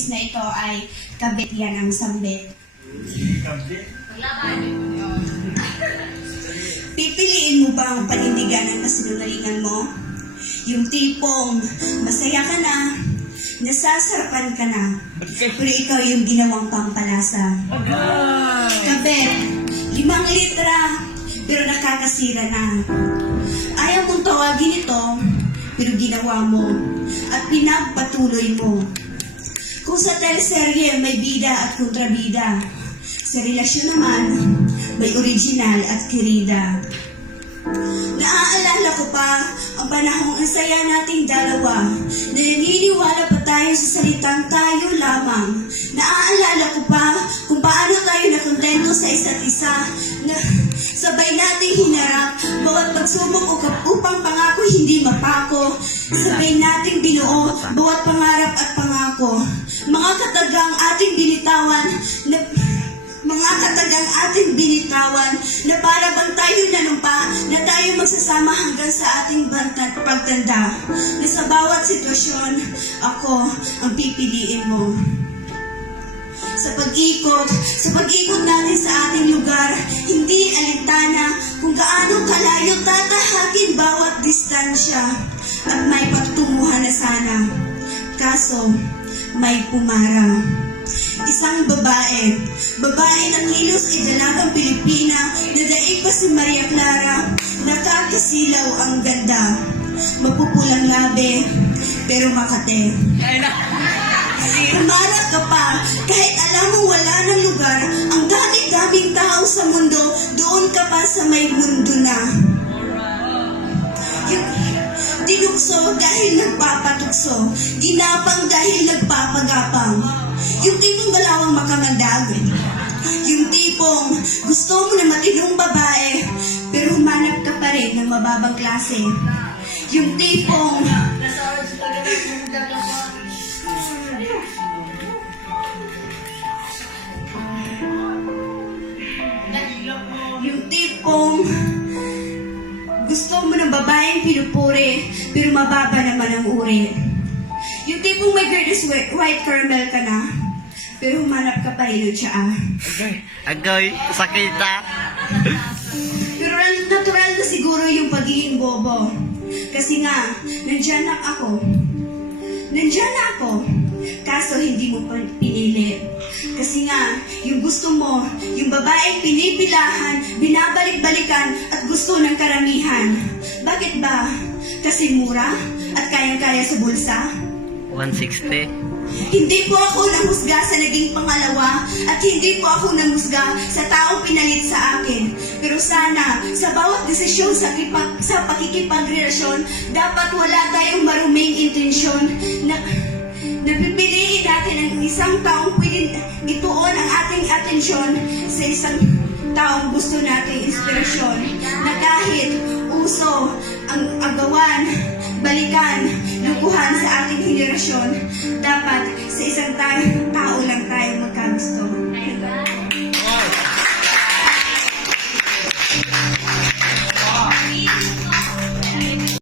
imbis na ito ay kabit, yan ang sambit. Pipiliin mo ba ang panindigan ng kasinungalingan mo? Yung tipong masaya ka na, nasasarapan ka na, pero ikaw yung ginawang pampalasa. Kabit, 5 litra, pero nakakasira na. Ayaw mong tawagin ito, pero ginawa mo at pinagpatuloy mo. Kung sa teleserye may bida at kontrabida, sa relasyon naman may original at kirida. Naaalala ko pa ang panahong ang saya nating dalawa, na naniniwala pa tayo sa salitang tayo lamang. Naaalala ko pa kung paano tayo nakontento sa isa't isa, na sabay nating hinarap bawat pagsubok upang pangako hindi mapako. Sabay nating binuo bawat pangarap at pangako. Mga katagang ating binitawan na para bang tayo nanumpa na tayo magsasama hanggang sa ating pagtanda, na sa bawat sitwasyon ako ang pipiliin mo. Sa pag-ikot natin sa ating lugar, hindi alintana kung gaano kalayo tatahakin bawat distansya, at may pagtunguhan na sana, kaso may pumara. Isang babae ng hilos ay dalagang Pilipina, na daig pa si Maria Clara, nakakasilaw ang ganda, mapupulang labi, pero makate. Humarap ka pa, kahit alam mo wala ng lugar, ang daming tao sa mundo, doon ka pa sa may mundo na. Tinukso dahil nagpapatukso, ginapang dahil nagpapagapang. Yung tipong balawang makamandag, yung tipong gusto mo na matinong babae, pero humanap ka pa rin ng mababang klase. Yung tipong gusto mo ng babaeng pinupuri, pero mababa naman ang uri. Yung tipong may greatest white caramel ka na, pero humanap ka pa rin siya. Agoy, sakita. Pero natural na siguro yung pagiging bobo. Kasi nga, nandyan na ako. Kaso hindi mo pa pinili. Kasi nga, yung gusto mo, yung babaeng pinipilahan, binabalik-balikan at gusto ng karamihan. Bakit ba? Kasi mura at kayang-kaya sa bulsa? 160. Hindi po ako nangusga sa naging pangalawa, at hindi po ako nangusga sa taong pinalit sa akin. Pero sana, sa bawat desisyon sa pakikipagrelasyon, dapat wala tayong maruming intensyon na pipiliin natin ang isang taong pwedeng ituon ang ating atensyon sa isang taong gusto nating inspirasyon, na kahit uso ang agawan, balikan, lukuhan sa ating henerasyon, dapat